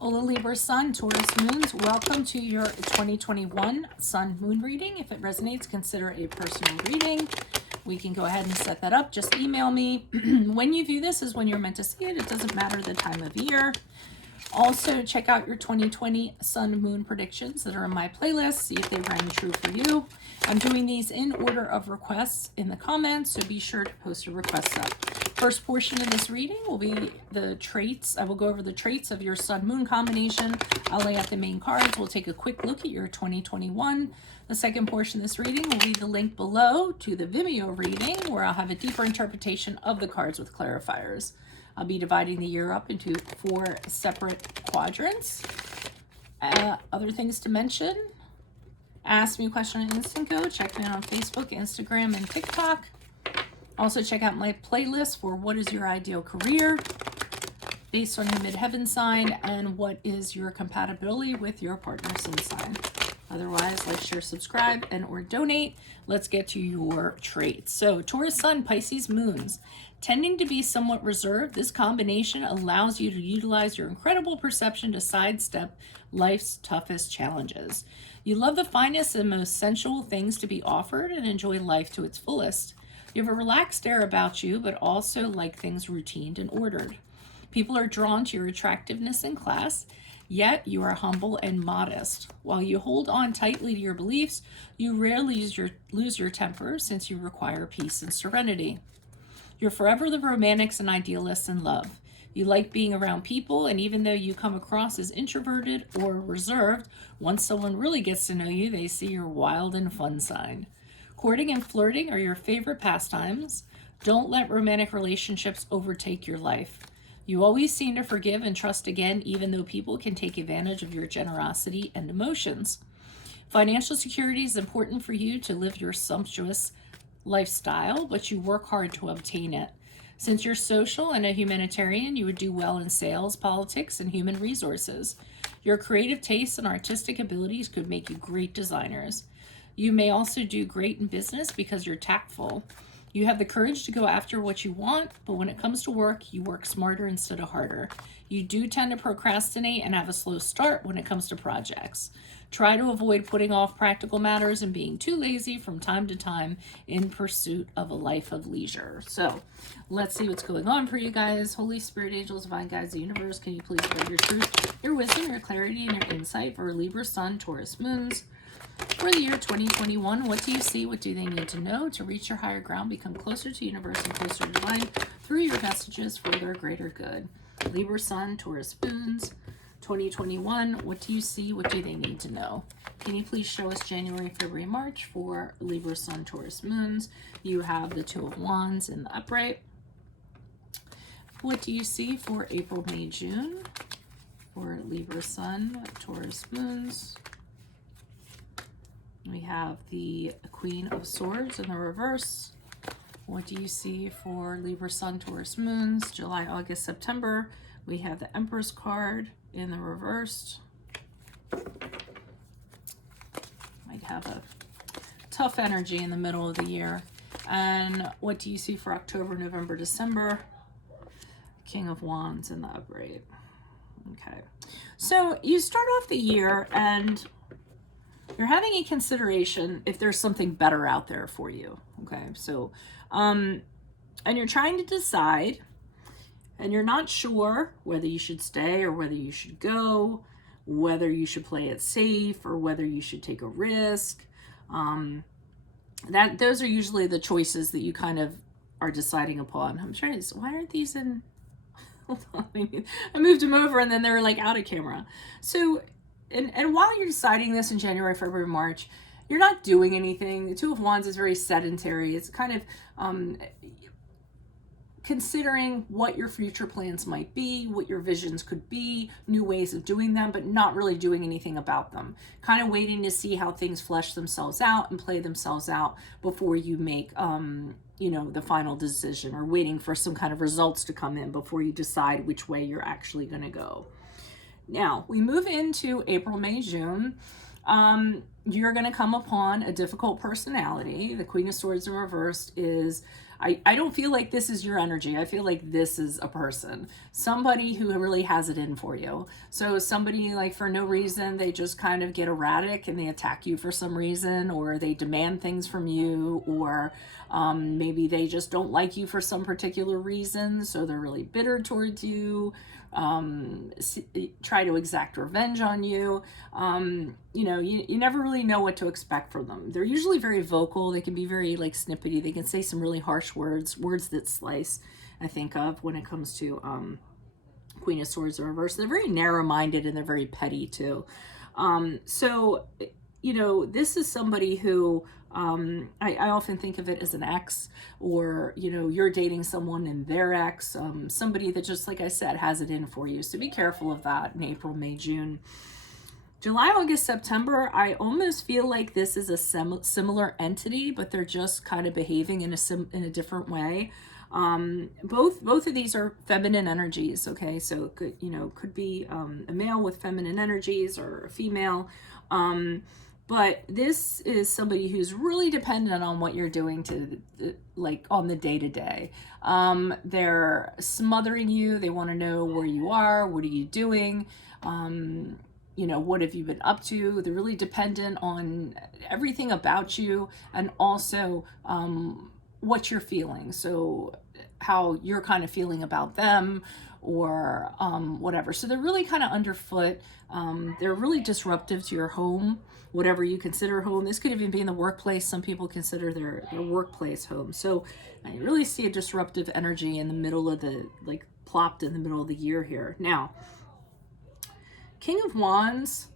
Hola Libra Sun, Taurus Moons, welcome to your 2021 Sun Moon reading. If it resonates, consider a personal reading. We can go ahead and set that up. Just email me. When you view this is when you're meant to see it. It doesn't matter the time of year. Also, check out your 2020 Sun Moon predictions that are in my playlist. See if they rang true for you. I'm doing these in order of requests in the comments, so be sure to post your requests up. First portion of this reading will be the traits. I will go over the traits of your Sun Moon combination. I'll lay out the main cards. We'll take a quick look at your 2021. The second portion of this reading will be the link below to the VIMEO reading, where I'll have a deeper interpretation of the cards with clarifiers. I'll be dividing the year up into 4 separate quadrants. Other things to mention: ask me a question on Instant Go. Check me out on Facebook, Instagram, and TikTok. Also check out my playlist for what is your ideal career based on your midheaven sign and what is your compatibility with your partner's sun sign. Otherwise, like, share, subscribe, and or donate. Let's get to your traits. So Taurus Sun, Pisces Moons. Tending to be somewhat reserved, this combination allows you to utilize your incredible perception to sidestep life's toughest challenges. You love the finest and most sensual things to be offered and enjoy life to its fullest. You have a relaxed air about you, but also like things routined and ordered. People are drawn to your attractiveness and class, yet you are humble and modest. While you hold on tightly to your beliefs, you rarely lose your temper, since you require peace and serenity. You're forever the romantics and idealists in love. You like being around people, and even though you come across as introverted or reserved, once someone really gets to know you, they see your wild and fun side. Courting and flirting are your favorite pastimes. Don't let romantic relationships overtake your life. You always seem to forgive and trust again, even though people can take advantage of your generosity and emotions. Financial security is important for you to live your sumptuous lifestyle, but you work hard to obtain it. Since you're social and a humanitarian, you would do well in sales, politics, and human resources. Your creative tastes and artistic abilities could make you great designers. You may also do great in business because you're tactful. You have the courage to go after what you want, but when it comes to work, you work smarter instead of harder. You do tend to procrastinate and have a slow start when it comes to projects. Try to avoid putting off practical matters and being too lazy from time to time in pursuit of a life of leisure. So let's see what's going on for you guys. Holy Spirit, angels, divine guides, the universe, can you please spread your truth, your wisdom, your clarity, and your insight for Libra, Sun, Taurus, Moons. For the year 2021, what do you see? What do they need to know to reach your higher ground, become closer to universe and closer to divine through your messages for their greater good? Libra, Sun, Taurus, Moons, 2021, what do you see? What do they need to know? Can you please show us January, February, March for Libra, Sun, Taurus, Moons? You have the Two of Wands in the upright. What do you see for April, May, June for Libra, Sun, Taurus, Moons? We have the Queen of Swords in the reverse. What do you see for Libra, Sun, Taurus, Moons, July, August, September? We have the Empress card in the reverse. Might have a tough energy in the middle of the year. And what do you see for October, November, December? King of Wands in the upright. Okay. So you start off the year and you're having a consideration if there's something better out there for you. Okay. So, and you're trying to decide, and you're not sure whether you should stay or whether you should go, whether you should play it safe or whether you should take a risk. Those are usually the choices that you kind of are deciding upon. I'm trying to, why aren't these in, hold on, I moved them over and then they're like out of camera. So, and while you're deciding this in January, February, March, you're not doing anything. The Two of Wands is very sedentary. It's kind of considering what your future plans might be, what your visions could be, new ways of doing them, but not really doing anything about them. Kind of waiting to see how things flesh themselves out and play themselves out before you make, the final decision, or waiting for some kind of results to come in before you decide which way you're actually going to go. Now, we move into April, May, June. You're going to come upon a difficult personality. The Queen of Swords in reverse is I don't feel like this is your energy. I feel like this is a person, somebody who really has it in for you. So somebody like for no reason, they just kind of get erratic and they attack you for some reason, or they demand things from you, or maybe they just don't like you for some particular reason. So they're really bitter towards you, try to exact revenge on you. You know, you never really know what to expect from them. They're usually very vocal. They can be very like snippety. They can say some really harsh words that slice, I think of when it comes to Queen of Swords in reverse. They're very narrow-minded and they're very petty too. So, you know, this is somebody who I often think of it as an ex, or, you know, you're dating someone and their ex, somebody that just, like I said, has it in for you. So be careful of that in April, May, June. July, August, September, I almost feel like this is a similar entity, but they're just kind of behaving in a different way. Both of these are feminine energies. Okay, so it could, you know, could be a male with feminine energies or a female. But this is somebody who's really dependent on what you're doing to, like, on the day-to-day. They're smothering you. They want to know where you are. What are you doing? You know, what have you been up to? They're really dependent on everything about you, and also what you're feeling. So how you're kind of feeling about them, or whatever. So they're really kind of underfoot. They're really disruptive to your home, whatever you consider home. This could even be in the workplace. Some people consider their workplace home. So I really see a disruptive energy in the middle of the, like, plopped in the middle of the year here. Now, King of Wands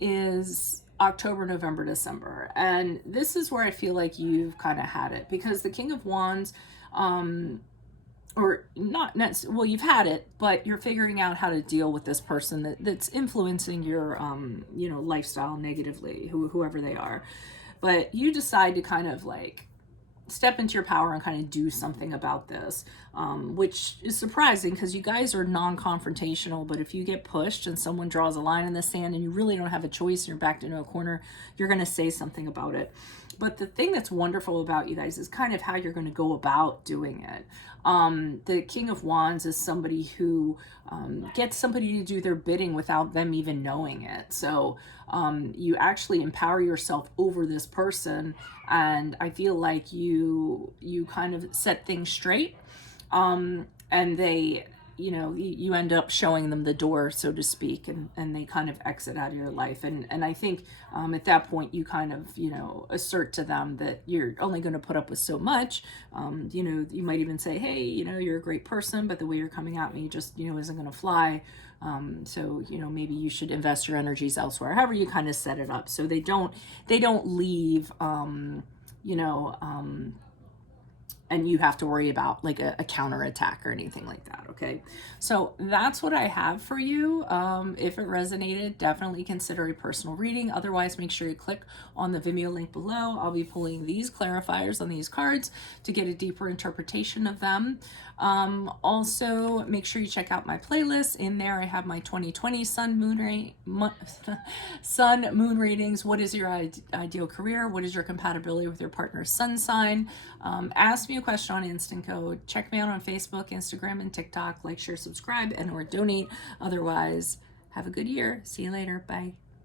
is October, November, December. And this is where I feel like you've kind of had it, because the King of Wands, or not, well, you've had it, but you're figuring out how to deal with this person that's influencing your, you know, lifestyle negatively, whoever they are. But you decide to kind of like step into your power and kind of do something about this, which is surprising because you guys are non-confrontational. But if you get pushed and someone draws a line in the sand and you really don't have a choice and you're backed into a corner, you're going to say something about it. But the thing that's wonderful about you guys is kind of how you're going to go about doing it. The King of Wands is somebody who gets somebody to do their bidding without them even knowing it. So you actually empower yourself over this person, and I feel like you kind of set things straight, and they, you know, you end up showing them the door, so to speak, and they kind of exit out of your life. And I think at that point you kind of, you know, assert to them that you're only going to put up with so much. You know, you might even say, hey, you know, you're a great person, but the way you're coming at me just, you know, isn't going to fly. So, you know, maybe you should invest your energies elsewhere. However you kind of set it up, so they don't leave, you know, and you have to worry about like a counterattack or anything like that. Okay, so that's what I have for you. If it resonated, definitely consider a personal reading. Otherwise, make sure you click on the Vimeo link below. I'll be pulling these clarifiers on these cards to get a deeper interpretation of them. Also, make sure you check out my playlist. In there, I have my 2020 Sun Moon readings. What is your ideal career? What is your compatibility with your partner's sun sign? Ask me a question on Instant Code. Check me out on Facebook, Instagram, and TikTok. Like, share, subscribe, and or donate. Otherwise, have a good year. See you later. Bye.